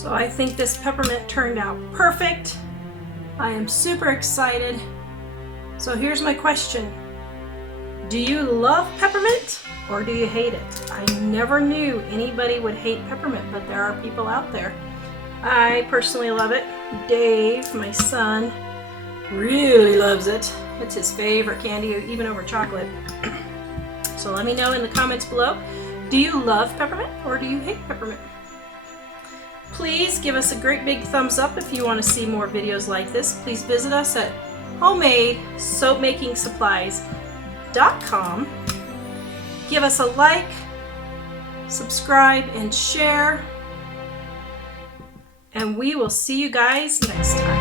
So I think this peppermint turned out perfect. I am super excited. So here's my question. Do you love peppermint or do you hate it? I never knew anybody would hate peppermint, but there are people out there. I personally love it. Dave, my son, really loves it. It's his favorite candy, even over chocolate. So let me know in the comments below. Do you love peppermint or do you hate peppermint? Please give us a great big thumbs up if you want to see more videos like this. Please visit us at homemadesoapmakingsupplies.com. Give us a like, subscribe, and share. And we will see you guys next time.